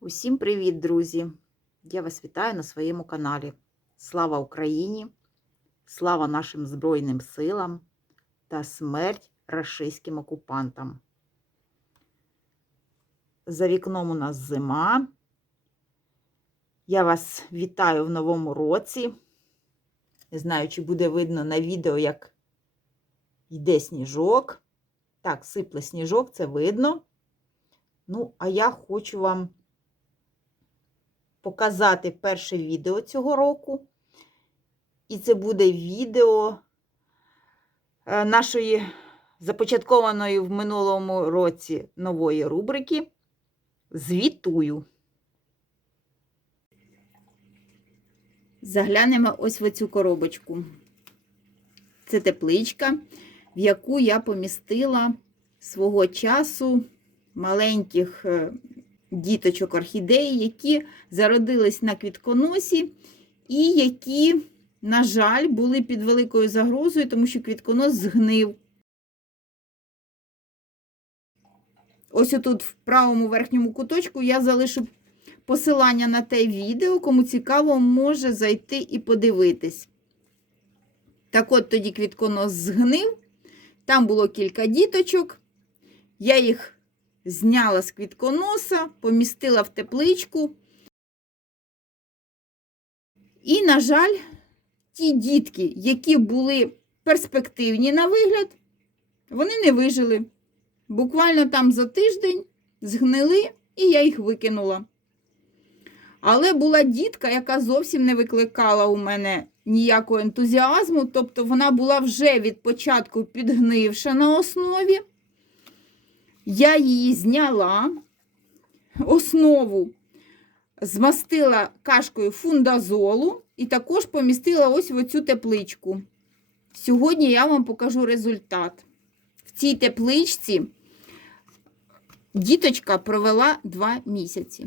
Усім привіт, друзі! Я вас вітаю на своєму каналі. Слава Україні! Слава нашим Збройним силам та смерть рашистським окупантам. За вікном у нас зима. Я вас вітаю в новому році. Не знаю, чи буде видно на відео, як йде сніжок. Так, сипле сніжок, це видно. Ну, а я хочу вам показати перше відео цього року. І це буде відео е, нашої започаткованої в минулому році нової рубрики Звітую. Заглянемо ось в цю коробочку. Це тепличка, в яку я помістила свого часу маленьких е, діточок орхідеї, які зародились на квітконосі, і які, на жаль, були під великою загрозою, тому що квітконос згнив. Ось отут в правому верхньому куточку я залишу посилання на те відео, кому цікаво, може зайти і подивитись. Так от тоді квітконос згнив, там було кілька діточок, я їх зняла з квітконоса, помістила в тепличку. І, на жаль, ті дітки, які були перспективні на вигляд, вони не вижили. Буквально там за тиждень згнили, і я їх викинула. Але була дітка, яка зовсім не викликала у мене ніякого ентузіазму, тобто вона була вже від початку підгнивша на основі. Я її зняла, основу змастила кашкою фундазолу і також помістила ось в оцю тепличку. Сьогодні я вам покажу результат. В цій тепличці діточка провела 2 місяці.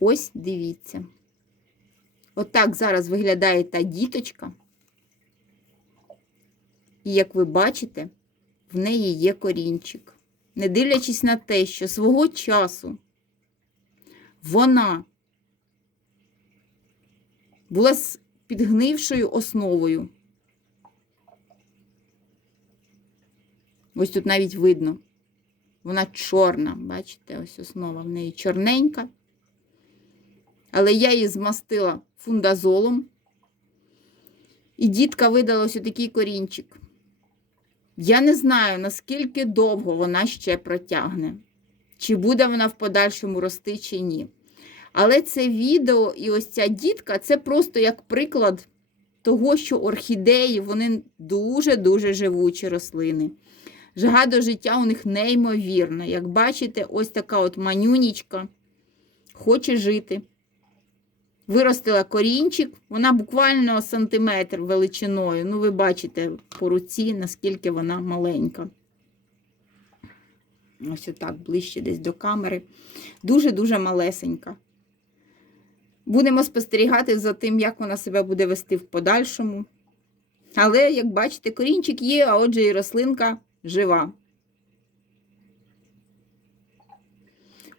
Ось дивіться. Отак зараз виглядає та діточка. І, як ви бачите, в неї є корінчик. Не дивлячись на те, що свого часу вона була з підгнившою основою. Ось тут навіть видно. Вона чорна, бачите, ось основа в неї чорненька. Але я її змастила фундазолом. І дітка видала ось такий корінчик. Я не знаю, наскільки довго вона ще протягне, чи буде вона в подальшому рости, чи ні. Але це відео і ось ця дітка це просто як приклад того, що орхідеї вони дуже-дуже живучі рослини. Жага до життя у них неймовірна. Як бачите, ось така от манюнічка хоче жити. Виростила корінчик, вона буквально сантиметр величиною. Ну, ви бачите по руці, наскільки вона маленька. Ось отак, ближче десь до камери. Дуже-дуже малесенька. Будемо спостерігати за тим, як вона себе буде вести в подальшому. Але, як бачите, корінчик є, а отже, і рослинка жива.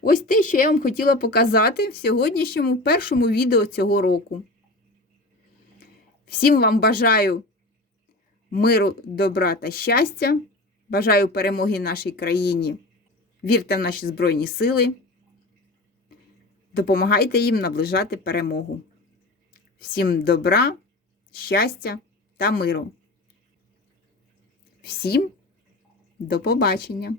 Ось те, що я вам хотіла показати в сьогоднішньому першому відео цього року. Всім вам бажаю миру, добра та щастя. Бажаю перемоги нашій країні. Вірте в наші Збройні Сили. Допомагайте їм наближати перемогу. Всім добра, щастя та миру. Всім до побачення!